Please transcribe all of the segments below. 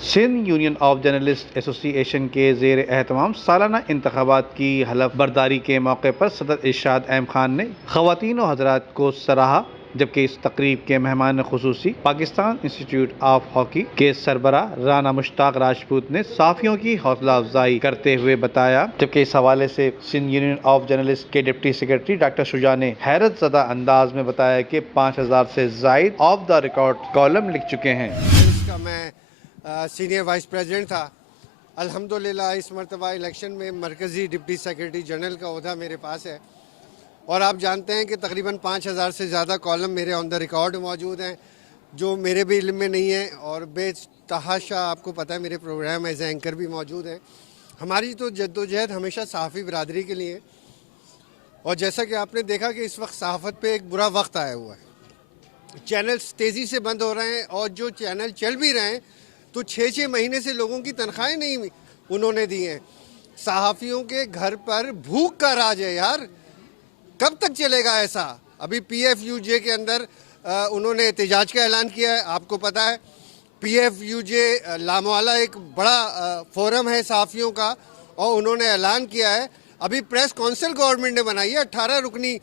Sindh union of journalist association के ज़ेर एहतमाम सालाना इंतखाबात की हलफ बर्दारी के मौके पर सदर इरशाद अहम खान ने ख़वातीन और हज़रात को सराहा, जबकि इस तकरीब के मेहमान खुसूसी पाकिस्तान इंस्टीट्यूट ऑफ हॉकी के सरबराह राना मुश्ताक राजपूत ने सहाफ़ियों की हौसला अफजाई करते हुए बताया। जबकि इस हवाले से सिंध यूनियन ऑफ जर्नलिस्ट के डिप्टी सेक्रेटरी डॉक्टर शुजा ने हैरत ज़दा अंदाज में बताया कि 5000 से ज़ायद ऑफ द रिकॉर्ड कॉलम लिख चुके हैं। सीनियर वाइस प्रेसिडेंट था। अल्हम्दुलिल्लाह इस मरतबा इलेक्शन में मरकज़ी डिप्टी सेक्रेटरी जनरल का ओहदा मेरे पास है और आप जानते हैं कि तकरीबन 5000 से ज़्यादा कॉलम मेरे ऑन द रिकॉर्ड मौजूद हैं जो मेरे भी इल्म में नहीं है और बेतहाशा आपको पता है मेरे प्रोग्राम एज एंकर भी मौजूद हैं। हमारी तो जद्दोजहद हमेशा सहाफ़ी बरदरी के लिए और जैसा कि आपने देखा कि इस वक्त सहाफ़त पे एक बुरा वक्त आया हुआ है। चैनल्स तेज़ी से बंद हो रहे हैं और जो चैनल चल भी रहे हैं तो 6-6 महीने से लोगों की तनख्वाहें नहीं उन्होंने दी हैं। सहाफ़ियों के घर पर भूख का राज है यार, कब तक चलेगा ऐसा। अभी PFUJ के अंदर उन्होंने एहतजाज का ऐलान किया है। आपको पता है PFUJ लामवाला एक बड़ा फोरम है सहाफ़ियों का और उन्होंने ऐलान किया है। अभी प्रेस काउंसिल गवर्नमेंट ने बनाई है, 18 रुकनी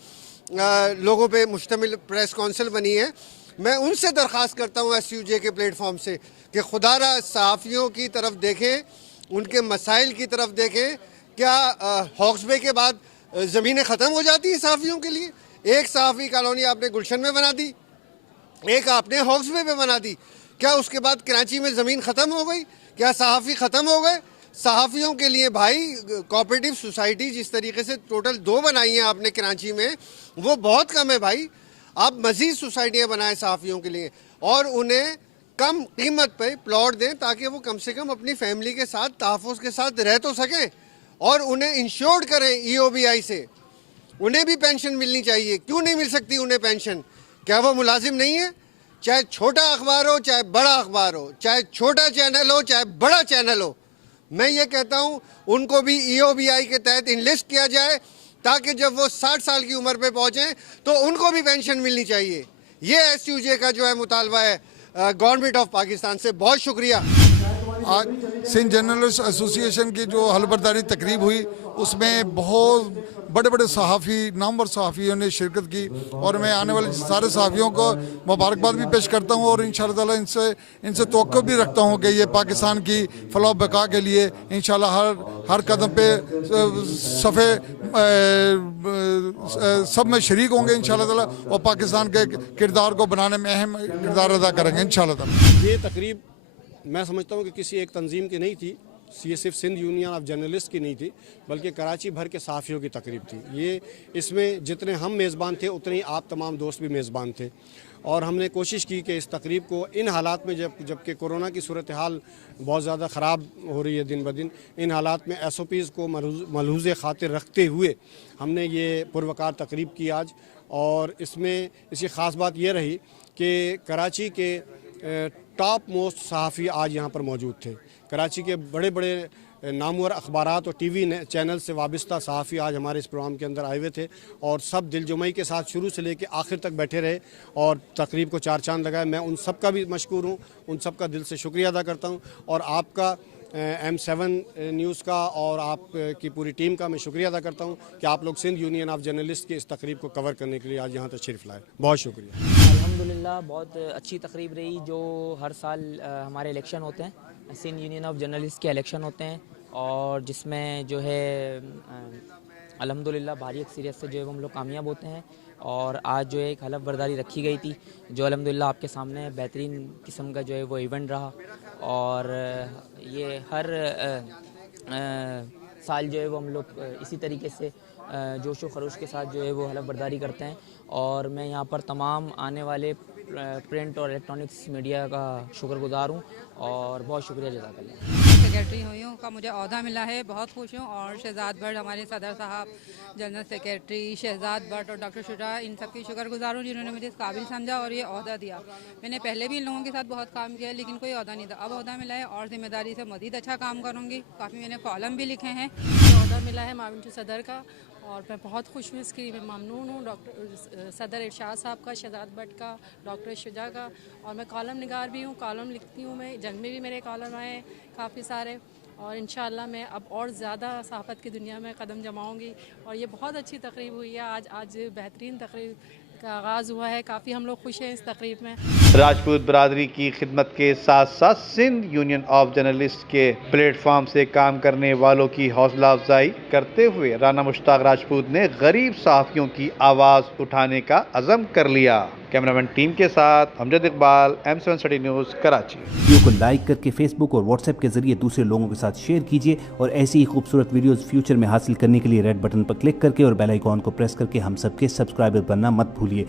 लोगों पे मुश्तमिल प्रेस काउंसिल बनी है। मैं उनसे दरख्वास्त करता हूँ SUJ के प्लेटफॉर्म से कि खुदारा सहाफ़ियों की तरफ देखें, उनके मसाइल की तरफ देखें। क्या हॉक्स बे के बाद ज़मीनें ख़त्म हो जाती हैं सहाफ़ियों के लिए? एक सहाफ़ी कॉलोनी आपने गुलशन में बना दी, एक आपने हॉक्स बे में बना दी, क्या उसके बाद कराची में ज़मीन ख़त्म हो गई? क्या सहाफ़ी ख़त्म हो गए? सहाफ़ियों के लिए भाई कोऑपरेटिव सोसाइटी जिस तरीके से टोटल 2 बनाई हैं आपने कराची में, वो बहुत कम है भाई। आप मज़ीद सोसाइटियाँ बनाएं सहाफ़ियों के लिए और उन्हें कम कीमत पे प्लॉट दें ताकि वो कम से कम अपनी फैमिली के साथ तहफ़्फ़ुज़ के साथ रह तो सकें और उन्हें इंश्योर्ड करें EOBI से। उन्हें भी पेंशन मिलनी चाहिए। क्यों नहीं मिल सकती उन्हें पेंशन? क्या वो मुलाजिम नहीं है? चाहे छोटा अखबार हो चाहे बड़ा अखबार हो, चाहे छोटा चैनल हो चाहे बड़ा चैनल हो, मैं ये कहता हूँ उनको भी EOBI के तहत इनलिस्ट किया जाए ताकि जब वो 60 साल की उम्र पे पहुँचें तो उनको भी पेंशन मिलनी चाहिए। ये SUJ का जो है मुतालबा है गवर्नमेंट ऑफ पाकिस्तान से। बहुत शुक्रिया। आज सिंध जर्नलिस्ट एसोसिएशन की जो हलबरदारी तकरीब हुई उसमें बहुत बड़े बड़े सहाफ़ी, नामवर सहाफ़ियों ने शिरकत की और मैं आने वाले सारे सहाफ़ियों को मुबारकबाद भी पेश करता हूँ और इंशाअल्लाह ताला इनसे तवक्को भी रखता हूँ कि ये पाकिस्तान की फलाह बका के लिए इंशाअल्लाह हर कदम पे सफ़े सब में शरीक होंगे इंशाअल्लाह ताला और पाकिस्तान के किरदार को बनाने में अहम किरदार अदा करेंगे इंशाअल्लाह ताला। ये तकरीब मैं समझता हूँ कि किसी एक तंजीम की नहीं थी, ये सिर्फ सिंध यूनियन ऑफ जर्नलिस्ट की नहीं थी बल्कि कराची भर के सहाफ़ियों की तकरीब थी। ये इसमें जितने हम मेज़बान थे उतने ही आप तमाम दोस्त भी मेज़बान थे और हमने कोशिश की कि इस तकरीब को इन हालात में जबकि कोरोना की सूरत हाल बहुत ज़्यादा ख़राब हो रही है दिन ब दिन, इन हालात में SOPs को मलहूज़ खातिर रखते हुए हमने ये पुरवकार तकरीब की आज। और इसमें इसकी ख़ास बात ये रही कि कराची के टॉप मोस्ट सहाफ़ी आज यहाँ पर मौजूद थे। कराची के बड़े बड़े नामवर अखबारात और TV चैनल से वाबस्ता सहाफ़ी आज हमारे इस प्रोग्राम के अंदर आए हुए थे और सब दिलजुमई के साथ शुरू से लेकर आखिर तक बैठे रहे और तकरीब को 4 चांद लगाए। मैं उन सब का भी मशकूर हूँ, उन सब का दिल से शुक्रिया अदा करता हूँ और आपका M7 न्यूज़ का और आपकी पूरी टीम का मैं शुक्रिया अदा करता हूँ कि आप लोग सिंध यूनियन ऑफ जर्नलिस्ट की इस तकरीब को कवर करने के लिए आज यहाँ तशरीफ़ लाए। बहुत शुक्रिया। अल्हम्दुलिल्लाह बहुत अच्छी तकरीब रही। जो हर साल हमारे इलेक्शन होते हैं, सिंध यूनियन ऑफ जर्नलिस्ट के इलेक्शन होते हैं और जिसमें जो है अल्हम्दुलिल्लाह भारी अक्सरियत से जो है हम लोग कामयाब होते हैं और आज जो है एक हलफ बर्दारी रखी गई थी जो अल्हम्दुलिल्लाह आपके सामने बेहतरीन किस्म का जो है वो इवेंट रहा और ये हर साल जो है वो हम लोग इसी तरीके से जोश व खरोश के साथ जो है वो हलफ बर्दारी करते हैं और मैं यहाँ पर तमाम आने वाले प्रिंट और इलेक्ट्रॉनिक्स मीडिया का शुक्रगुजार हूँ और बहुत शुक्रिया जज़ाकल्लाह। सेक्रेटरी हुई हूँ का मुझे ओहदा मिला है, बहुत खुश हूँ। और शहजाद भट्ट हमारे सदर साहब, जनरल सेक्रेटरी शहजाद भट्ट और डॉक्टर शुजा, इन सब की शुक्रगुजार हूँ जिन्होंने मुझे इस काबिल समझा और ये ओहदा दिया। मैंने पहले भी इन लोगों के साथ बहुत काम किया है लेकिन कोई ओहदा नहीं था, अब ओहदा मिला है और ज़िम्मेदारी से मज़ीद अच्छा काम करूँगी। काफ़ी मैंने कॉलम भी लिखे हैं। ओहदा मिला है माविन सदर का और मैं बहुत खुश हूँ इसकी, मैं ममनून हूँ डॉक्टर सदर इरशाद साहब का, शहजाद भट्ट का, डॉक्टर शुजा का। और मैं कॉलम निगार भी हूँ, कॉलम लिखती हूँ मैं, जंग में भी मेरे कॉलम आए काफ़ी सारे। और इंशाअल्लाह मैं अब और ज़्यादा सहाफ़त की दुनिया में कदम जमाऊँगी। और ये बहुत अच्छी तकरीब हुई है आज बेहतरीन तकरीब का आगाज़ हुआ है, काफ़ी हम लोग खुश हैं इस तकरीब में। राजपूत बरादरी की खिदमत के साथ साथ सिंध यूनियन ऑफ जर्नलिस्ट के प्लेटफॉर्म से काम करने वालों की हौसला अफजाई करते हुए राना मुश्ताक राजपूत ने गरीब सहाफ़ियों की आवाज़ उठाने का अज़म कर लिया। कैमरामैन टीम के साथ Amjad Iqbal, M7 city news, Karachi. Video को लाइक करके फेसबुक और व्हाट्सएप के जरिए दूसरे लोगों के साथ शेयर कीजिए और ऐसी ही खूबसूरत वीडियोस फ्यूचर में हासिल करने के लिए रेड बटन पर क्लिक करके और बेल आइकॉन को प्रेस करके हम सबके सब्सक्राइबर बनना मत भूलिए।